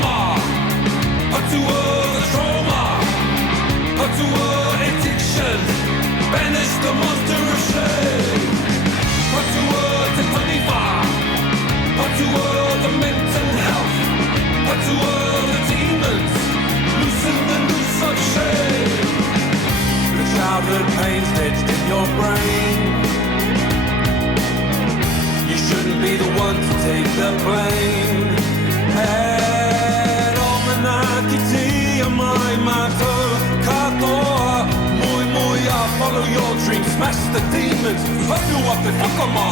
Fakama, Patua the trauma, Patua addiction, banish the monster of shame. Patua the Tanifa, Patua the mental health, Patua the demons, loosen the noose of shame. The childhood pain stitched in your brain. You shouldn't be the one to take the blame. Omanakiti, amai mato, katoa, moi moia, follow your dreams, smash the demons, Patua te Fakama.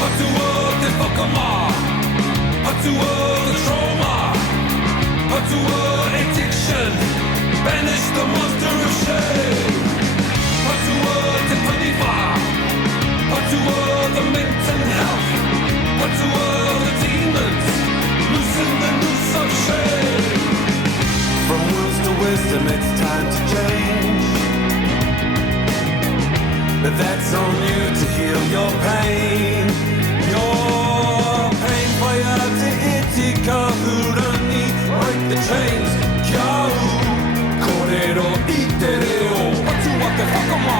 Patua te Fakama, Patua the trauma, Patua addiction, banish the monster of shame. Patua te Panifa, Patua the mental health, Patua the demons, loosen the noose of shame. From wounds to wisdom, it's time to change. But that's on you to heal your pain. Your pain, fire to itika, hurani, break the chains. Kyau, korero, itereo, Patua te Fakama.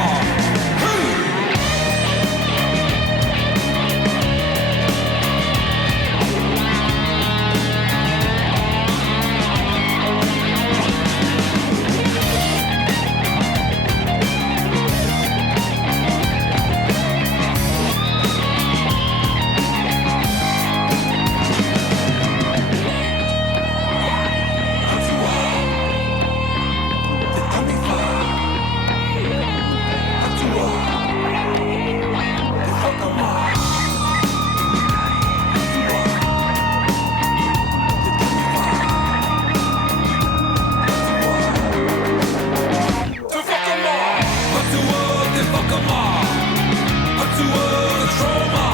Patua the trauma,